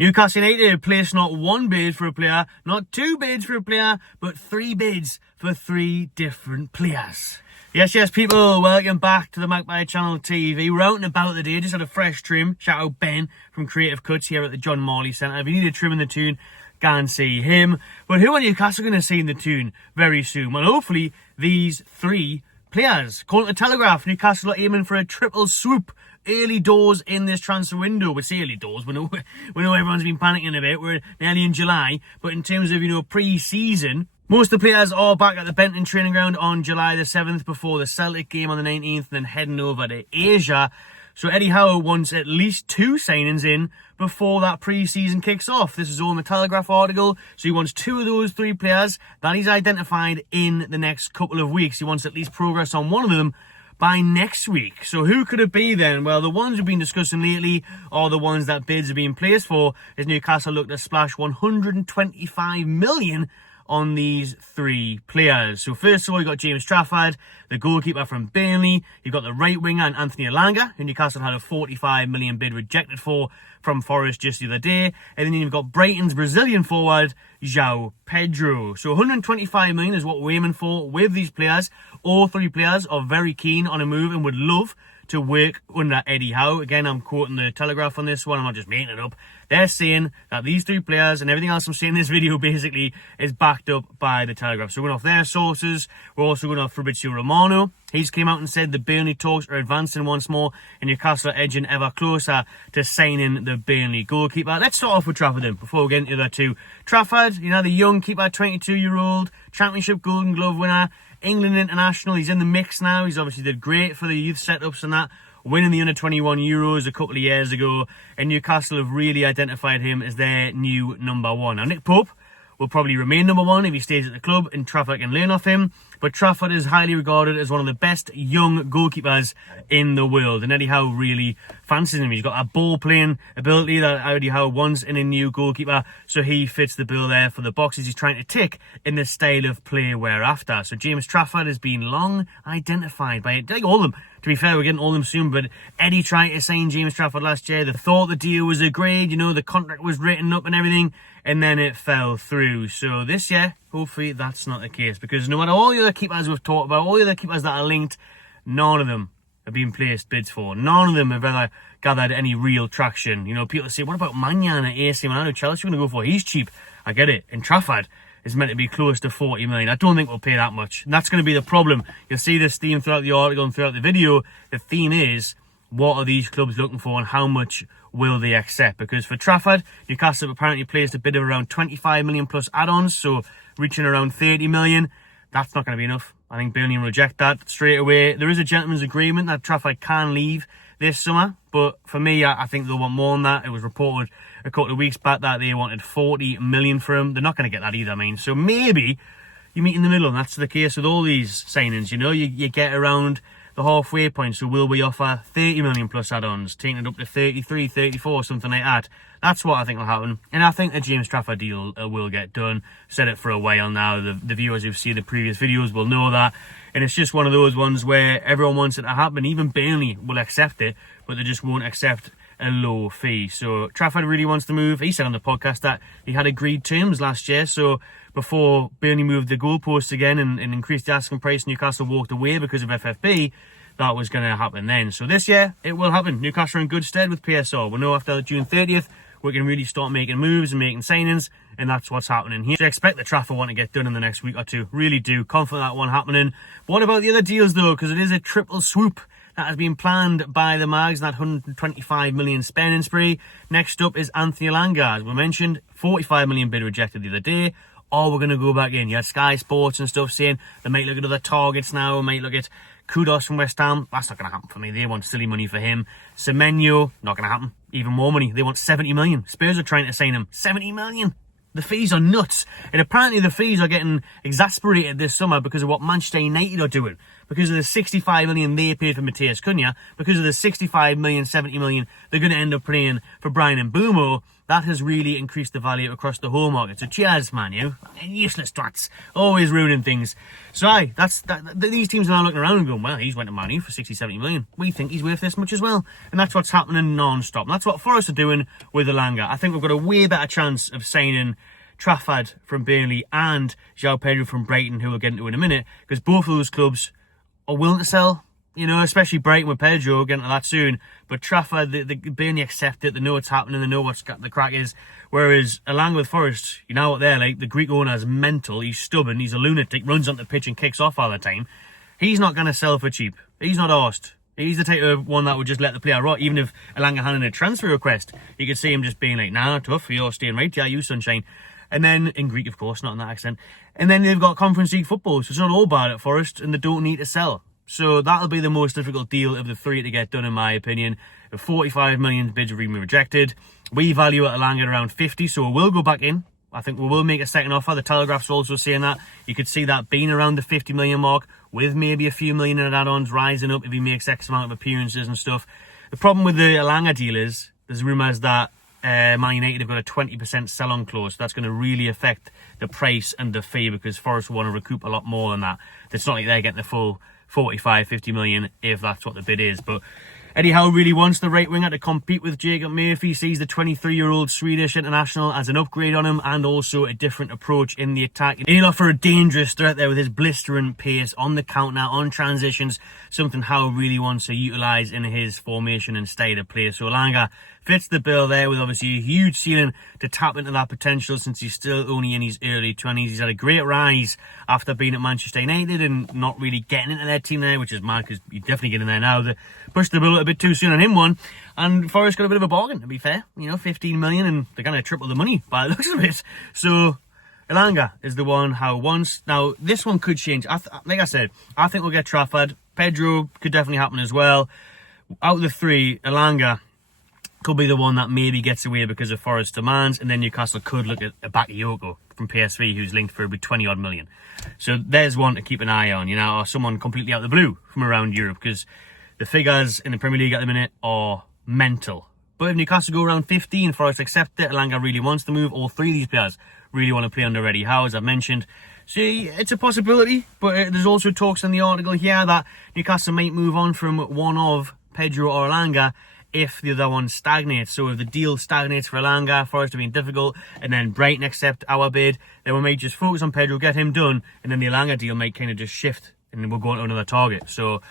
Newcastle United placed not one bid for a player, not two bids for a player, but three bids for three different players. Yes, people, welcome back to the Magpie Channel TV. We're out and about today, just had a fresh trim. Shout out Ben from Creative Cuts here at the John Morley Centre. If you need a trim in the Toon, go and see him. But who are Newcastle going to see in the Toon very soon? Well, hopefully these three players. According to the Telegraph, Newcastle are aiming for a triple swoop early doors in this transfer window. We say early doors, we know everyone's been panicking a bit. We're nearly in July, but in terms of, pre-season, most of the players are back at the Benton training ground on July the 7th before the Celtic game on the 19th and then heading over to Asia. So Eddie Howe wants at least two signings in before that pre-season kicks off. This is all in the Telegraph article. So he wants two of those three players that he's identified in the next couple of weeks. He wants at least progress on one of them by next week. So who could it be then? Well, the ones we've been discussing lately are the ones that bids have been placed for, as Newcastle looked to splash 125 million on these three players. So first of all, you got James Trafford, the goalkeeper from Burnley. You've got the right winger, Anthony Elanga, who Newcastle had a 45 million bid rejected for from Forest just the other day. And then you've got Brighton's Brazilian forward, Joao Pedro. So 125 million is what we're aiming for with these players. All three players are very keen on a move and would love to work under Eddie Howe. Again, I'm quoting the Telegraph on this one. I'm not just making it up. They're saying that these three players and everything else I'm saying in this video basically is backed up by the Telegraph. So we're going off their sources. We're also going off Fabrizio Romano. He's came out and said the Burnley talks are advancing once more and Newcastle are edging ever closer to signing the Burnley goalkeeper. Let's start off with Trafford then before we get into the other two. Trafford, the young keeper, 22-year-old, Championship Golden Glove winner, England international. He's in the mix now. He's obviously did great for the youth setups and that, winning the under-21 Euros a couple of years ago. And Newcastle have really identified him as their new number one. Now, Nick Pope will probably remain number one if he stays at the club and Trafford can learn off him. But Trafford is highly regarded as one of the best young goalkeepers in the world. And Eddie Howe really fancies him. He's got a ball-playing ability that Eddie Howe wants in a new goalkeeper. So he fits the bill there for the boxes he's trying to tick in the style of play we're after. So James Trafford has been long identified by it. Like all of them. To be fair, we're getting all of them soon, but Eddie tried to sign James Trafford last year. They thought the deal was agreed, the contract was written up and everything, and then it fell through. So this year, hopefully that's not the case, because no matter all the other keepers we've talked about, all the other keepers that are linked, none of them have been placed bids for. None of them have ever gathered any real traction. People say, what about Mannion at AC Milan? Chelsea are going to go for? He's cheap. I get it. And Trafford is meant to be close to 40 million. I don't think we'll pay that much. And that's going to be the problem. You'll see this theme throughout the article and throughout the video. The theme is, what are these clubs looking for and how much will they accept? Because for Trafford, Newcastle have apparently placed a bid of around 25 million plus add-ons, so reaching around 30 million. That's not going to be enough. I think Burnley will reject that straight away. There is a gentleman's agreement that Trafford can leave this summer, but for me, I think they'll want more than that. It was reported a couple of weeks back that they wanted 40 million for him. They're not going to get that either, So maybe you meet in the middle, and that's the case with all these signings. You get around the halfway point. So will we offer 30 million plus add-ons, taking it up to 33, 34, something like that? That's what I think will happen. And I think the James Trafford deal will get done. Said it for a while now. The viewers who've seen the previous videos will know that. And it's just one of those ones where everyone wants it to happen. Even Burnley will accept it, but they just won't accept a low fee. So Trafford really wants to move. He said on the podcast that he had agreed terms last year. So before Burnley moved the goalposts again and increased the asking price, Newcastle walked away because of FFP. That was going to happen then. So this year, it will happen. Newcastle are in good stead with PSR. We know after June 30th, we can really start making moves and making signings, and that's what's happening here. So I expect the Trafford one to get done in the next week or two. Really do. Confident that one happening. But what about the other deals, though? Because it is a triple swoop that has been planned by the Mags, that 125 million spending spree. Next up is Anthony Elanga. As we mentioned, 45 million bid rejected the other day. Or we're going to go back in. You had Sky Sports and stuff saying they might look at other targets now, might look at Kudos from West Ham. That's not going to happen for me. They want silly money for him. Semenyo, not going to happen. Even more money. They want 70 million. Spurs are trying to sign him. 70 million. The fees are nuts. And apparently the fees are getting exasperated this summer because of what Manchester United are doing. Because of the 65 million they paid for Matheus Cunha. Because of the 65 million, 70 million they're going to end up paying for Brian Mbeumo. that has really increased the value across the whole market. So cheers, Man U. Useless twats. Always ruining things. So aye, these teams are now looking around and going, well, he's went to Man U for 60, 70 million. We think he's worth this much as well. And that's what's happening non-stop. And that's what Forest are doing with Elanga. I think we've got a way better chance of signing Trafford from Burnley and Joao Pedro from Brighton, who we'll get into in a minute, because both of those clubs are willing to sell. You know, especially Brighton with Pedro, getting to that soon. But Trafford, they Burnley accept it. They know what's happening. They know what's got the crack is. Whereas Elanga with Forest, you know what they're like. The Greek owner's mental. He's stubborn. He's a lunatic. Runs onto the pitch and kicks off all the time. He's not going to sell for cheap. He's not arsed. He's the type of one that would just let the player rot. Even if Elanga had a transfer request, you could see him just being like, nah, tough. You're staying right. Yeah, you sunshine. And then, in Greek, of course, not in that accent. And then they've got Conference League football. So it's not all bad at Forest. And they don't need to sell. So that'll be the most difficult deal of the three to get done, in my opinion. The 45 million bids have been rejected. We value at Elanga at around 50, so we will go back in. I think we will make a second offer. The Telegraph's also saying that. You could see that being around the 50 million mark, with maybe a few million in add-ons rising up if he makes X amount of appearances and stuff. The problem with the Elanga deal is, there's rumours that Man United have got a 20% sell-on clause. So that's going to really affect the price and the fee, because Forest want to recoup a lot more than that. It's not like they're getting the full 45, 50 million if that's what the bid is. But Eddie Howe really wants the right winger to compete with Jacob Murphy. Sees the 23-year-old Swedish international as an upgrade on him, and also a different approach in the attack. And he'll offer a dangerous threat there with his blistering pace on the counter, on transitions, something Howe really wants to utilise in his formation and style of play. So Elanga fits the bill there, with obviously a huge ceiling to tap into that potential, since he's still only in his early 20s. He's had a great rise after being at Manchester United and not really getting into their team there, which is mad, because you definitely get in there now. They pushed the bill a bit too soon on him one, and Forest got a bit of a bargain, to be fair. You know, 15 million, and they're going to triple the money by the looks of it. So Elanga is the one Howe wants. Now, this one could change. Like I said, I think we'll get Trafford. Pedro could definitely happen as well. Out of the three, Elanga could be the one that maybe gets away because of Forest demands, and then Newcastle could look at a Bakayoko from PSV, who's linked for about 20 odd million. So there's one to keep an eye on, you know, or someone completely out of the blue from around Europe, because the figures in the Premier League at the minute are mental. But if Newcastle go around 50 and Forest accept it, Elanga really wants to move. All three of these players really want to play under Eddie Howe, as I've mentioned. So it's a possibility, but there's also talks in the article here that Newcastle might move on from one of Pedro or Elanga if the other one stagnates. So if the deal stagnates for Elanga, Forest have been difficult, and then Brighton accept our bid, then we might just focus on Pedro, get him done, and then the Elanga deal might kind of just shift, and we'll go on to another target. So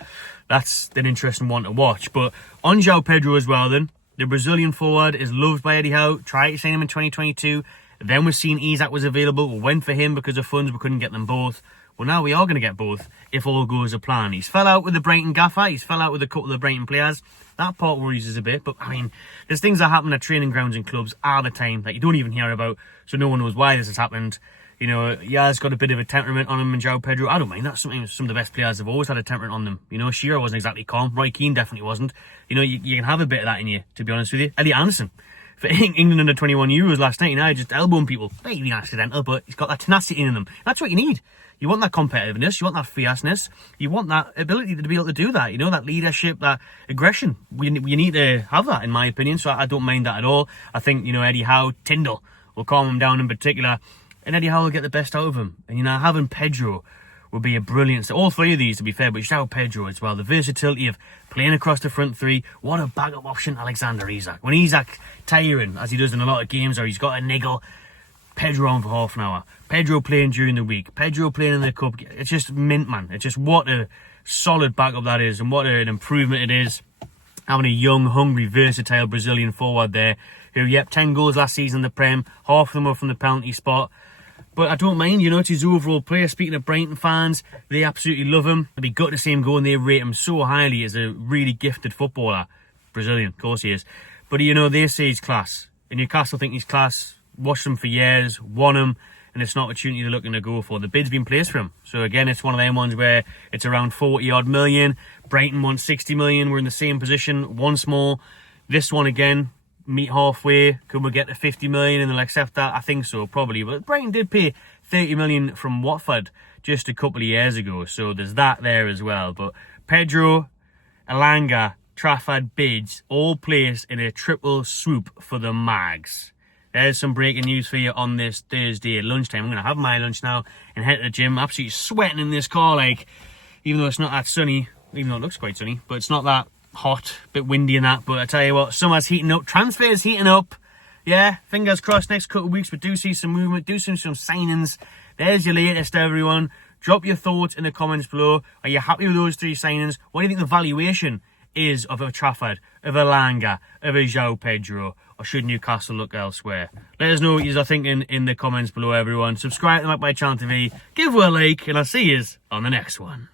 that's an interesting one to watch. But on Joao Pedro as well then, the Brazilian forward is loved by Eddie Howe. Tried to sign him in 2022. Then we've seen Isak was available. We went for him because of funds. We couldn't get them both. Well, now we are going to get both if all goes as planned. He's fell out with the Brighton gaffer. He's fell out with a couple of the Brighton players. That part worries us a bit. But, I mean, there's things that happen at training grounds and clubs all the time that you don't even hear about. So no one knows why this has happened. You know, he's got a bit of a temperament on him, and Joao Pedro, I don't mind. That's something some of the best players have always had a temperament on them. You know, Shearer wasn't exactly calm. Roy Keane definitely wasn't. You know, you can have a bit of that in you, to be honest with you. Elliot Anderson, for England under 21 Euros last night, you know, just elbowing people. Maybe accidental, but he's got that tenacity in him. That's what you need. You want that competitiveness, you want that fierceness, you want that ability to be able to do that, you know, that leadership, that aggression. You need to have that, in my opinion, so I don't mind that at all. I think, you know, Eddie Howe, Tyndall will calm him down in particular, and Eddie Howe will get the best out of him. And, you know, having Pedro would be a brilliant... All three of these, to be fair, but Joao Pedro as well. The versatility of playing across the front three. What a backup option, Alexander Isak. When Isak tiring, as he does in a lot of games, or he's got a niggle, Pedro on for half an hour. Pedro playing during the week. Pedro playing in the cup. It's just mint, man. It's just what a solid backup that is, and what an improvement it is. Having a young, hungry, versatile Brazilian forward there, who, 10 goals last season in the Prem. Half of them were from the penalty spot. But I don't mind, you know, it's his overall player. Speaking of Brighton fans, they absolutely love him. They'd be good to see him go, and they rate him so highly as a really gifted footballer. Brazilian, of course he is. But, you know, they say he's class. And Newcastle think he's class. Watched him for years, won him, and it's an opportunity they're looking to go for. The bid's been placed for him. So, again, it's one of them ones where it's around 40-odd million. Brighton wants 60 million. We're in the same position, once more. This one, again, meet halfway. Could we get to 50 million and they'll accept that? I think so, probably. But Brighton did pay 30 million from Watford just a couple of years ago, so there's that there as well. But Pedro, Elanga, Trafford bids all placed in a triple swoop for the Mags. There's some breaking news for you on this Thursday at lunchtime. I'm going to have my lunch now and head to the gym. Absolutely sweating in this car, like, even though it's not that sunny, even though it looks quite sunny, but it's not that hot, a bit windy and that. But I tell you what, summer's heating up, transfers heating up. Yeah, fingers crossed next couple of weeks we do see some movement, do some signings. There's your latest, everyone. Drop your thoughts in the comments below. Are you happy with those 3 signings? What do you think the valuation is of a Trafford, of Elanga, of a Joao Pedro? Or should Newcastle look elsewhere? Let us know what you're thinking in the comments below, everyone. Subscribe to the Magpie Channel TV, give her a like, and I'll see you on the next one.